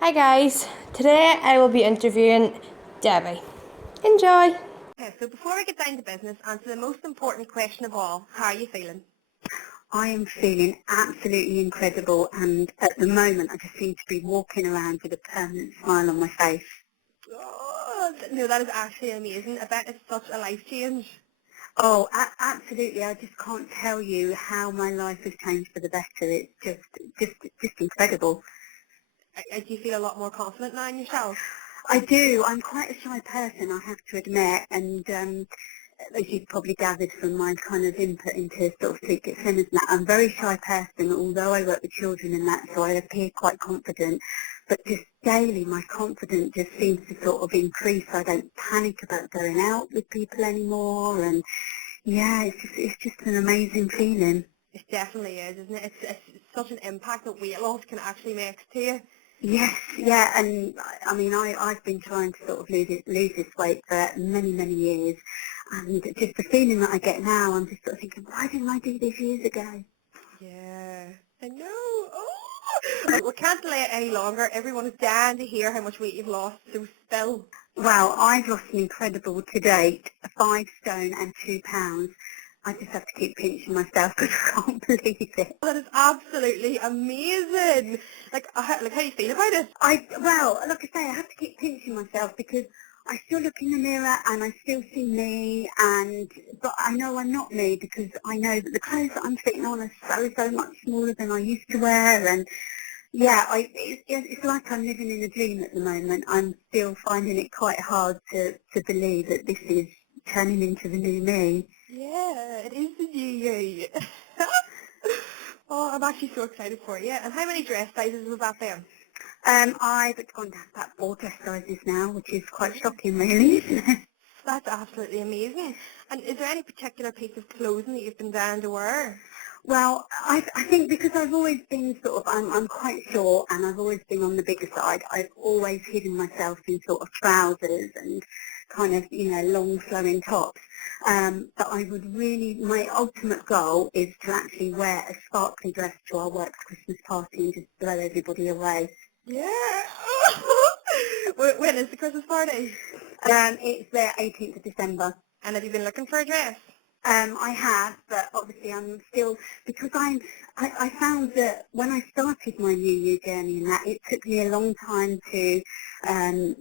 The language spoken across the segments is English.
Hi guys, today I will be interviewing Debbie. Enjoy! Okay, so before we get down to business, answer the most important question of all. How are you feeling? I am feeling absolutely incredible, and at the moment I just seem to be walking around with a permanent smile on my face. Oh, no, that is actually amazing. I bet it's such a life change. Oh, absolutely. I just can't tell you how my life has changed for the better. It's just incredible. Do you feel a lot more confident now in yourself? I do. I'm quite a shy person, I have to admit, and as you've probably gathered from my kind of input into sort of Sleep Get Slimmers and that, I'm a very shy person, although I work with children and that, so I appear quite confident. But just daily, my confidence just seems to sort of increase. I don't panic about going out with people anymore, and yeah, it's just an amazing feeling. It definitely is, isn't it? It's such an impact that weight loss can actually make to you. Yes, yeah, and I mean, I've been trying to sort of lose this weight for many, many years, and just the feeling that I get now, I'm just sort of thinking, why didn't I do this years ago? Yeah, I know. Oh, we can't delay it any longer. Everyone is dying to hear how much weight you've lost, so spill. Well, I've lost an incredible to date, 5 stone and 2 pounds. I just have to keep pinching myself because I can't believe it. That is absolutely amazing. Like how you feel about it? Well, like I say, I have to keep pinching myself because I still look in the mirror and I still see me, but I know I'm not me because I know that the clothes that I'm fitting on are so much smaller than I used to wear, and yeah, it's like I'm living in a dream at the moment. I'm still finding it quite hard to believe that this is turning into the new me. Yeah, it is the new you. Oh, I'm actually so excited for you. And how many dress sizes was that then? I've gone down about 4 dress sizes now, which is quite shocking really, isn't it? That's absolutely amazing. And is there any particular piece of clothing that you've been down to wear? Well, I think because I've always been sort of, I'm quite short and I've always been on the bigger side, I've always hidden myself in sort of trousers and kind of, long flowing tops. But I would really, my ultimate goal is to actually wear a sparkly dress to our work's Christmas party and just blow everybody away. Yeah. When is the Christmas party? It's the 18th of December. And have you been looking for a dress? I have, but obviously I'm still, because I found that when I started my New Year journey and that, it took me a long time um,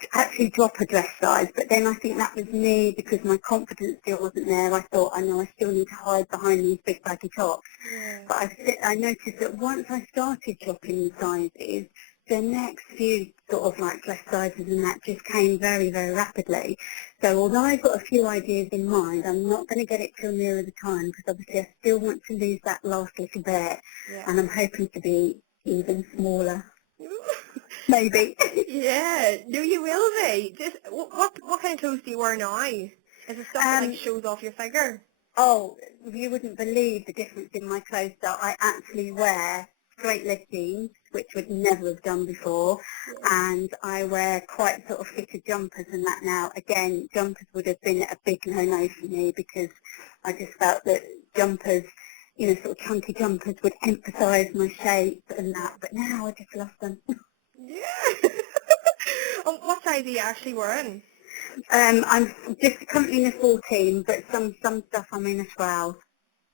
to actually drop a dress size, but then I think that was me because my confidence still wasn't there. I thought, I know I still need to hide behind these big baggy tops. Yeah. But I noticed that once I started dropping the sizes, the next few sort of like dress sizes and that just came very, very rapidly. So although I've got a few ideas in mind, I'm not going to get it till nearer the time because obviously I still want to lose that last little bit, Yeah. and I'm hoping to be even smaller. Maybe. Yeah, no, you will be. Just what kind of clothes do you wear now? Is it stuff that like um, shows off your figure? Oh, you wouldn't believe the difference in my clothes that I actually wear straight leg jeans, which would never have done before, and I wear quite sort of fitted jumpers and that now. Again, jumpers would have been a big no-no for me because I just felt that jumpers, sort of chunky jumpers would emphasise my shape and that, but now I just love them. Yeah. What size are you actually wearing? I'm just currently in a 14, but some stuff I'm in a 12.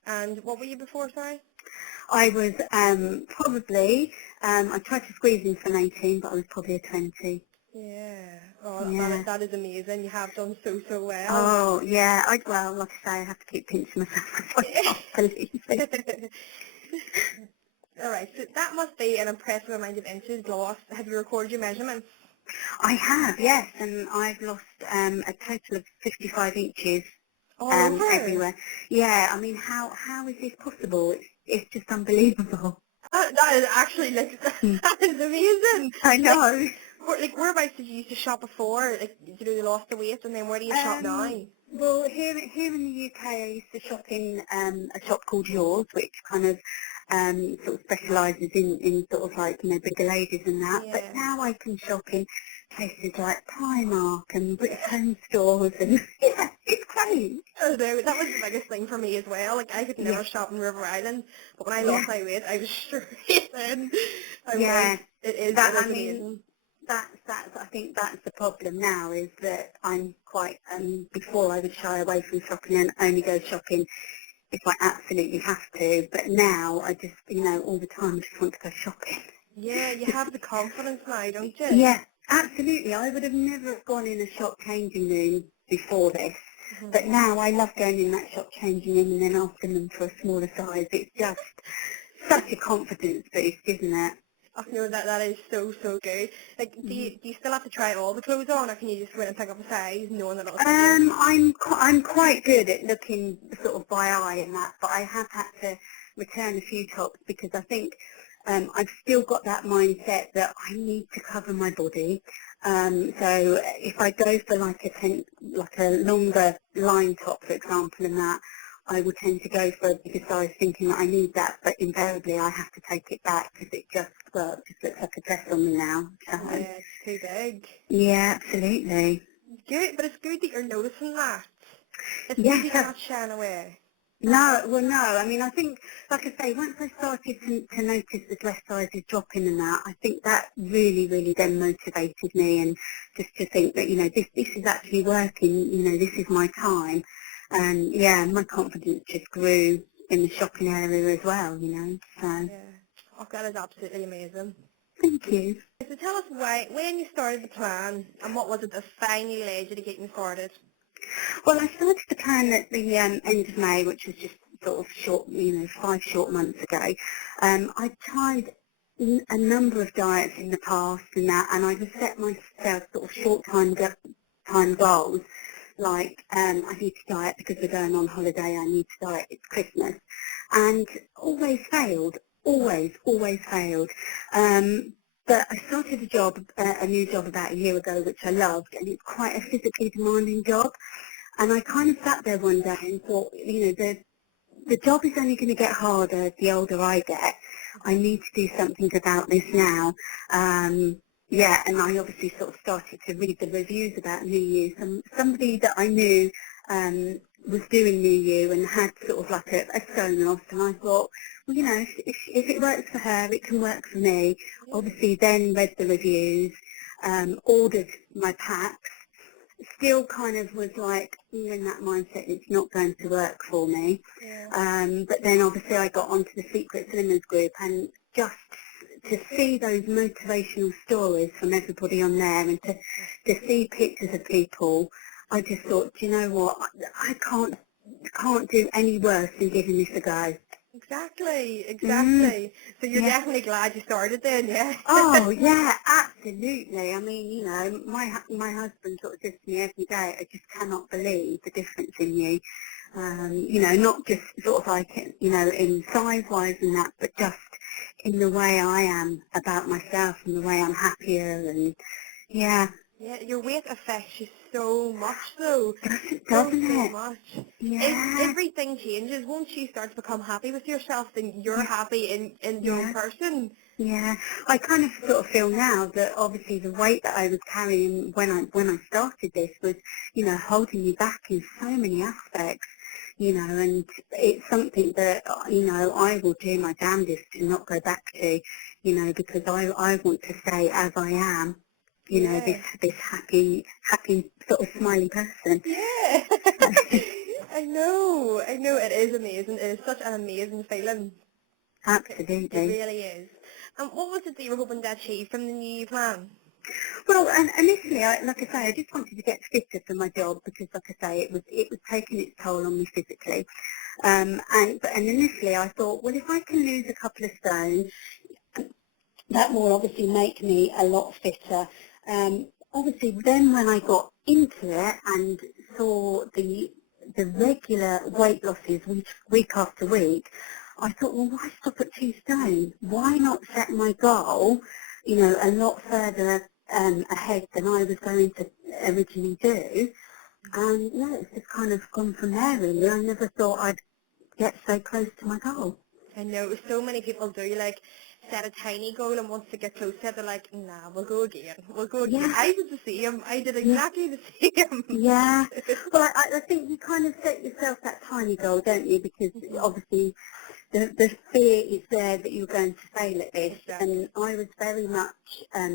And what were you before, sorry? I was I tried to squeeze in for an 18, but I was probably a 20. Yeah. Oh, Yeah. that is amazing. You have done so well. Oh, yeah. Well, like I say, I have to keep pinching myself because I can't believe it. All right, so that must be an impressive amount of inches lost. Have you recorded your measurements? I have, yes, and I've lost a total of 55 inches All over. everywhere. Yeah, I mean, how is this possible? It's just unbelievable. That is actually like Hmm. that is amazing. I Like, know. whereabouts did you used to shop before? Like, you lost the weight, and then where do you shop now? Well, here in the UK, I used to shop in a shop called Yours, which kind of sort of specialises in sort of like bigger ladies and that. But Yeah. now I can shop in places like Primark and British Home Stores, and yeah, it's great. I know, that was the biggest thing for me as well. Like, I could never Yeah, shop in River Island, but when I yeah, lost my weight, I was straight in. I was. yeah. It That, is I mean, amazing. I think that's the problem now, is that I'm quite, before I would shy away from shopping and only go shopping if I absolutely have to, but now I just, all the time just want to go shopping. Yeah, you have the confidence now, don't you? Yeah, absolutely. I would have never gone in a shop changing room before this, Hmm. but now I love going in that shop changing room and then asking them for a smaller size. It's just such a confidence boost, isn't it? I know that is so, so good. Like, do you still have to try all the clothes on, or can you just go in and pick up a size knowing that it'll fit you? I'm quite good at looking sort of by eye and that, but I have had to return a few tops because I think I've still got that mindset that I need to cover my body. So if I go for like a longer line top, for example, and that, I will tend to go for a bigger size thinking that I need that, but invariably I have to take it back because it just looks like a dress on me now. So, Yeah, it's too big. yeah, absolutely. Good, but it's good that you're noticing that. It's good that you're Yes, not shying away. no, well, no. I mean, I think, like I say, once I started to notice the dress sizes dropping and that, I think that really, really then motivated me, and just to think that, this is actually working, this is my time. And yeah, my confidence just grew in the shopping area as well, so Yeah. Oh, that is absolutely amazing. thank you. So tell us when you started the plan, and what was it that finally led you to getting started? Well, I started the plan at the end of May, which was just sort of short, 5 short months ago. I tried a number of diets in the past and that, and I just set myself sort of time goals, like I need to diet because we're going on holiday, I need to diet, it's Christmas, and always failed, always failed. But I started a new job about a year ago, which I loved, and it's quite a physically demanding job. And I kind of sat there one day and thought, the job is only going to get harder the older I get. I need to do something about this now. Yeah, and I obviously sort of started to read the reviews about New You. Somebody that I knew was doing New You and had sort of like a stone loss, and I thought, well, if it works for her, it can work for me. Obviously then read the reviews, ordered my packs, still kind of was like, in that mindset, it's not going to work for me. Yeah. But then obviously I got onto the Secret Slimmers group, and just to see those motivational stories from everybody on there, and to see pictures of people, I just thought, do you know what, I can't do any worse than giving this a go. Exactly, Mm, exactly. So you're yeah. definitely glad you started then, yeah? Oh yeah, absolutely. I mean, my husband sort of says to me every day, I just cannot believe the difference in you. Not just sort of like, in size-wise and that, but just in the way I am about myself and the way I'm happier, and yeah, Yeah, your weight affects you so much though. doesn't So it? much. Yeah, Everything changes. Once you start to become happy with yourself, then you're yeah, happy in your own yeah. person. Yeah, I kind of sort of feel now that obviously the weight that I was carrying when I started this was, holding me back in so many aspects, and it's something that, I will do my damnedest to not go back to, because I want to stay as I am, Yeah. this happy sort of smiley person. Yeah. I know, it is amazing. It is such an amazing feeling. It Absolutely. really is. And what was it that you were hoping to achieve from the new plan? Well, and initially, like I say, I just wanted to get fitter for my job because, like I say, it was taking its toll on me physically. And initially, I thought, well, if I can lose a couple of stones, that will obviously make me a lot fitter. Obviously, then when I got into it and saw the regular weight losses week after week, I thought, well, why stop at 2 stone? Why not set my goal, a lot further ahead than I was going to originally do? And yeah, it's just kind of gone from there, really. I never thought I'd get so close to my goal. I know so many people do. Like, set a tiny goal and wants to get close to it, they're like, nah, we'll go again. We'll go again. Yeah. I was the same. I did Yeah. exactly the same. Yeah. Well, I think you kind of set yourself that tiny goal, don't you? Because obviously the fear is there that you're going to fail at this. Exactly. And I was very much,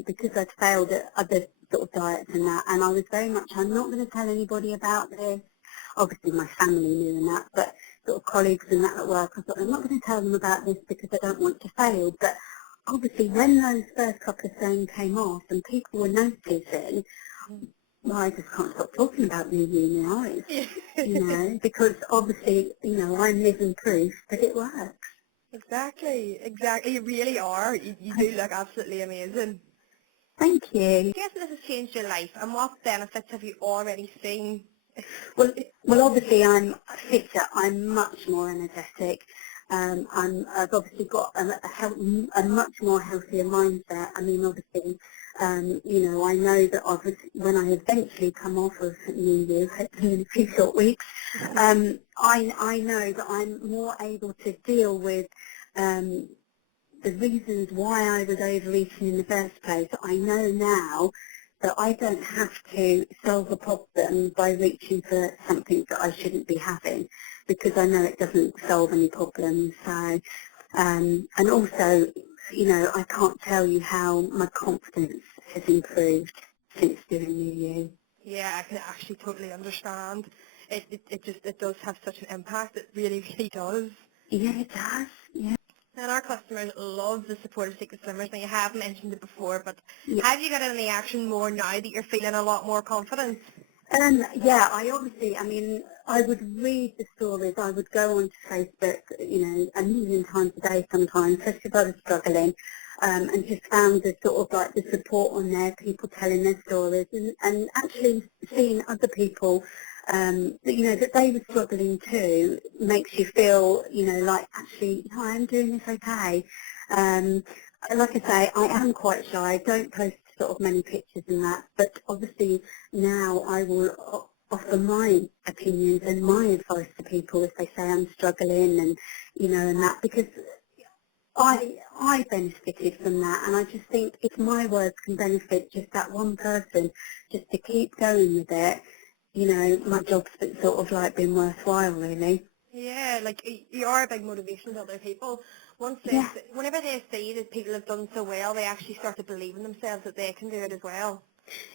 because I'd failed at other sort of diets and that, and I was very much, I'm not going to tell anybody about this. Obviously my family knew and that, but sort of colleagues and that at work, I thought, I'm not going to tell them about this because I don't want to fail. But obviously when those first couple of stones came off and people were noticing, well, I just can't stop talking about New You now. It's, because obviously, I'm living proof that it works. Exactly. You really are. You do look absolutely amazing. Thank you. I guess this has changed your life, and what benefits have you already seen? Well, obviously I'm fitter. I'm much more energetic. I've obviously got a much more healthier mindset. I mean, obviously, I know that when I eventually come off of New You, hopefully in a few short weeks, I know that I'm more able to deal with the reasons why I was overeating in the first place. I know now that I don't have to solve a problem by reaching for something that I shouldn't be having, because I know it doesn't solve any problems. So, and also, I can't tell you how my confidence has improved since doing New You. Yeah, I can actually totally understand. It does have such an impact. It really, really does. Yeah, it does. Yeah. And our customers love the support of Secret Slimmers. Now, you have mentioned it before, but Yeah. have you got any action more now that you're feeling a lot more confident? Yeah, I would read the stories. I would go onto Facebook, a million times a day sometimes, especially if I was struggling, and just found the sort of like the support on there, people telling their stories, and actually seeing other people, that they were struggling too, makes you feel, like actually, I am doing this okay. Like I say, I am quite shy. I don't post sort of many pictures and that, but obviously now I will offer my opinions and my advice to people if they say I'm struggling and, and that, because I benefited from that, and I just think if my words can benefit just that one person, just to keep going with it, my job's sort of like been worthwhile, really. Yeah, like you are a big motivation to other people. Whenever they see that people have done so well, they actually start to believe in themselves that they can do it as well.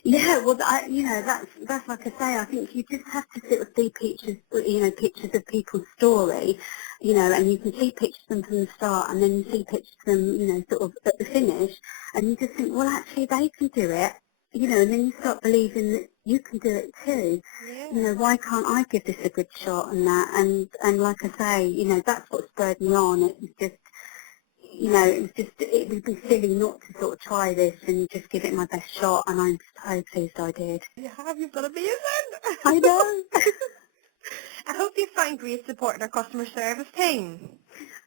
Yeah, well, that's like I say. I think you just have to sort of see pictures of people's story, and you can see pictures of them from the start, and then you see pictures of them, sort of at the finish, and you just think, well, actually, they can do it, and then you start believing that you can do it too. Yeah. Why can't I give this a good shot and that? And like I say, that's what spurred me on. It was just, it would be silly not to sort of try this and just give it my best shot, and I'm so pleased I did. You've done amazing. I know. I hope you find great support in our customer service team.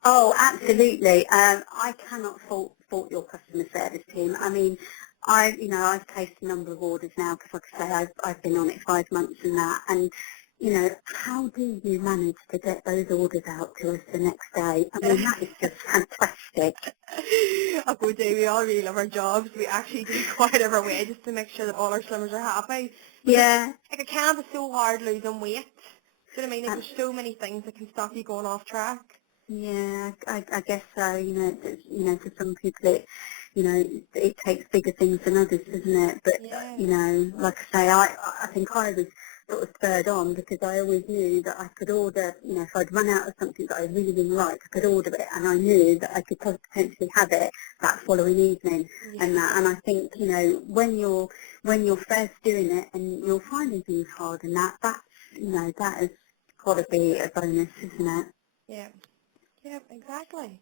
Oh, absolutely. I cannot fault your customer service team. I mean, I've placed a number of orders now because, like I say, I've been on it 5 months and that, and how do you manage to get those orders out to us the next day? I mean, that is just fantastic. Oh, we do. We all really love our jobs. We actually do quite out of our way just to make sure that all our slimmers are happy. Yeah. Like, it can be so hard losing weight. Do you know what I mean? Like, there's so many things that can stop you going off track. Yeah, I guess so. For some people it takes bigger things than others, doesn't it? But Yeah. like I say, I think I was sort of spurred on because I always knew that I could order. If I'd run out of something that I really didn't like, I could order it, and I knew that I could potentially have it that following evening. Yeah. And I think when you're first doing it and you're finding things hard, and that has got to be a bonus, isn't it? Yeah. Yeah, exactly.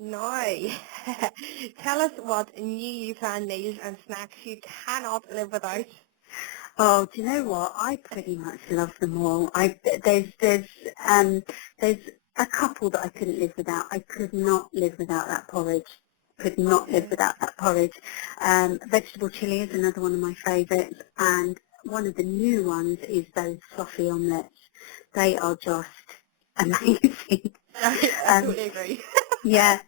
Now, tell us what new planned meals and snacks you cannot live without. Oh, do you know what? I pretty much love them all. There's a couple that I couldn't live without. I could not live without that porridge. Could not live without that porridge. Vegetable chilli is another one of my favourites, and one of the new ones is those fluffy omelettes. They are just amazing. I totally agree. Yeah.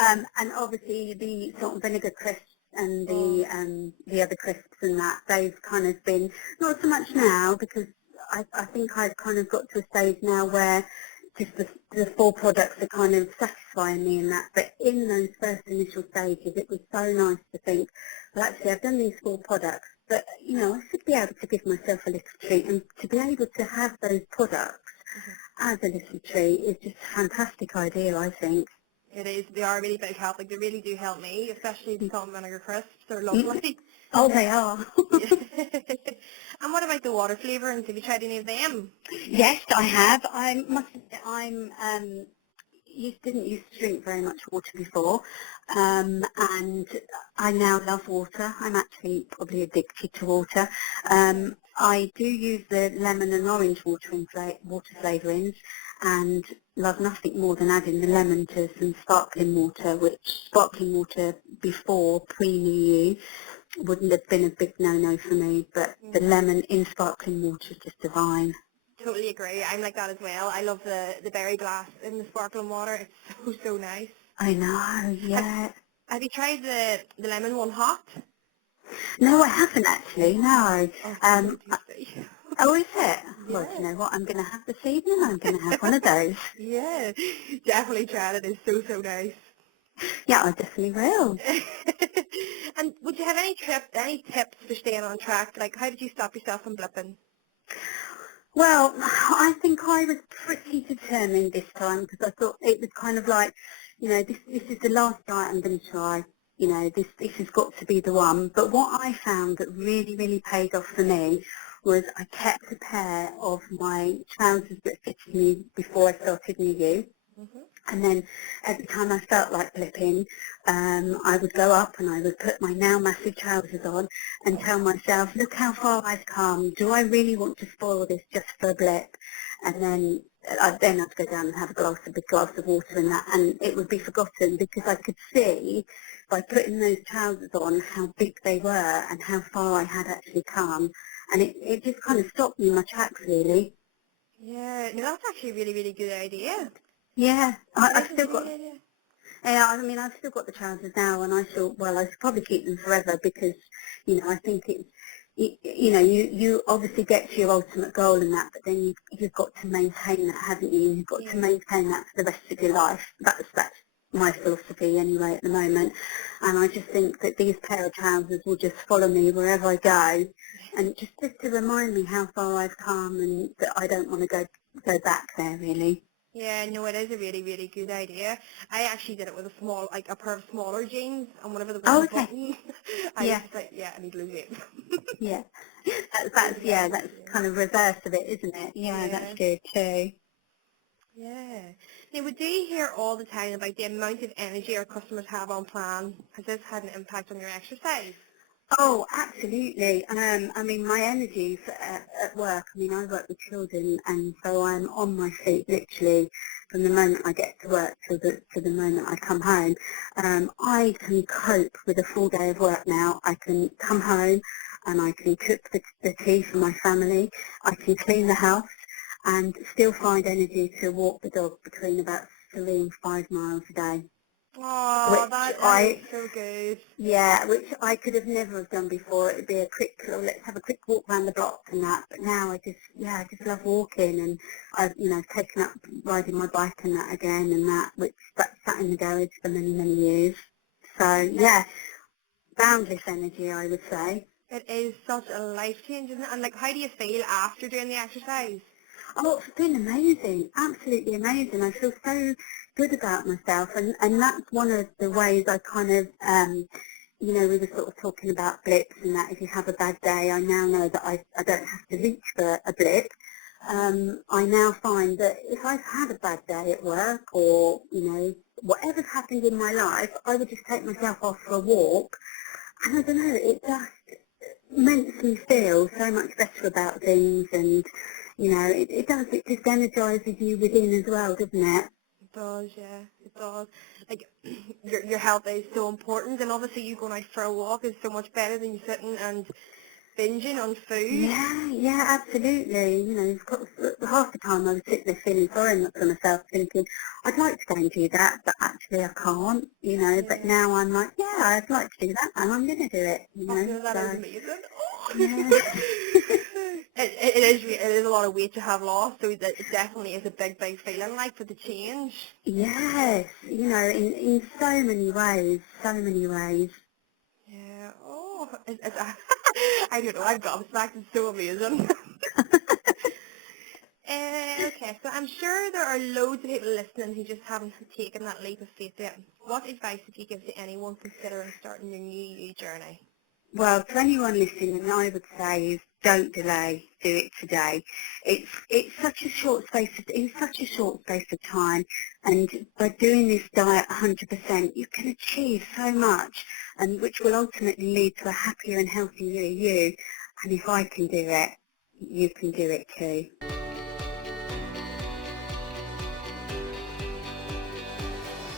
And obviously the salt and vinegar crisps and Oh, the other crisps and that, they've kind of been, not so much now because I think I've kind of got to a stage now where just the full products are kind of satisfying me in that. But in those first initial stages, it was so nice to think, well, actually, I've done these full products, but, you know, I should be able to give myself a little treat, and to be able to have those products mhm. as a little treat is just a fantastic idea, I think. It is. They are a really big help. Like, they really do help me, especially the salt and vinegar crisps. They're Mm. lovely. Oh, they are. Yeah. And what about the water flavourings? Have you tried any of them? Yes, I have. I must admit, didn't used to drink very much water before, and I now love water. I'm actually probably addicted to water. I do use the lemon and orange water flavourings, and love nothing more than adding the lemon to some sparkling water, which sparkling water before pre-New Year wouldn't have been a big no-no for me, but the lemon in sparkling water is just divine. Totally agree. I'm like that as well. I love the berry blast in the sparkling water. It's so, so nice. I know, Have, yeah. have you tried the lemon one hot? No, I haven't actually, no. Oh, it's so Um, tasty. oh, is it? Well, do Yeah. you know what? I'm going to have this evening. I'm going to have one of those. Yeah. Definitely try it. It's so, so nice. Yeah, I definitely will. And would you have any tips for staying on track? Like, how did you stop yourself from blipping? Well, I think I was pretty determined this time because I thought it was kind of like, you know, this is the last diet I'm going to try. You know, this has got to be the one. But what I found that really, really paid off for me was I kept a pair of my trousers that fitted me before I started New Year. Mhm. And then every time I felt like blipping, I would go up and I would put my now massive trousers on and tell myself, look how far I've come. Do I really want to spoil this just for a blip? And then I'd go down and have a big glass of water and that, and it would be forgotten because I could see by putting those trousers on how big they were and how far I had actually come. And it just kind of stopped me in my tracks, really. Yeah. No, that's actually a really, really good idea. Yeah, It I've is a still really got good idea. Yeah, I mean, I've still got the trousers now, and I thought, well, I should probably keep them forever because, you know, I think it's, you know, you obviously get to your ultimate goal and that, but then you've got to maintain that, haven't you? You've got to Yeah. maintain that for the rest of your life. That's my philosophy anyway at the moment, and I just think that these pair of trousers will just follow me wherever I go, and just to remind me how far I've come and that I don't want to go back there really. Yeah, no, it is a really, really good idea. I actually did it with a pair of smaller jeans, and whenever there was Oh, a okay. button, I was Yeah. just like, yeah, I need to lose weight. Yeah, It was a good that's idea. kind of reverse of it, isn't it? Yeah, that's Yeah, good too. yeah. Now, we do hear all the time about the amount of energy our customers have on plan. Has this had an impact on your exercise? Oh, absolutely. I mean, my energies at work. I mean, I work with children, and so I'm on my feet literally from the moment I get to work to the moment I come home. I can cope with a full day of work now. I can come home and I can cook the tea for my family. I can clean the house and still find energy to walk the dog between about 3 and 5 miles a day, Oh, which that is so good. which I could have never have done before. It'd be a quick, oh, let's have a quick walk around the block and that. But now I just love walking, and I've, you know, taken up riding my bike and that again, and that sat in the garage for many, many years. So yeah, boundless energy, I would say. It is such a life change, isn't it? And like, how do you feel after doing the exercise? Oh, it's been amazing, absolutely amazing. I feel so good about myself, and that's one of the ways I kind of, you know, we were sort of talking about blips and that if you have a bad day, I now know that I don't have to reach for a blip. I now find that if I've had a bad day at work or, you know, whatever's happened in my life, I would just take myself off for a walk, and I don't know, it just makes me feel so much better about things, and you know, it just energises you within as well, doesn't it? It does, yeah, it does. Like, your health is so important, and obviously you going out for a walk is so much better than you sitting and binging on food. Yeah, absolutely. You know, half the time I was sitting there feeling sorry for myself, thinking, I'd like to go and do that, but actually I can't, you know, but Yeah. now I'm like, yeah, I'd like to do that, and I'm going to do it, you Oh, know, no, that is so, amazing. Oh. yeah. It is a lot of weight to have lost, so that it definitely is a big feeling like for the change. Yes, you know, in so many ways, so many ways. Yeah. Oh, I don't know. I've got gobsmacked. It's so amazing. Okay, so I'm sure there are loads of people listening who just haven't taken that leap of faith yet. What advice would you give to anyone considering starting their new you journey? Well, to anyone listening, I would say is don't delay, do it today. It's such a short space in such a short space of time, and by doing this diet 100%, you can achieve so much, and which will ultimately lead to a happier and healthier you. And if I can do it, you can do it too.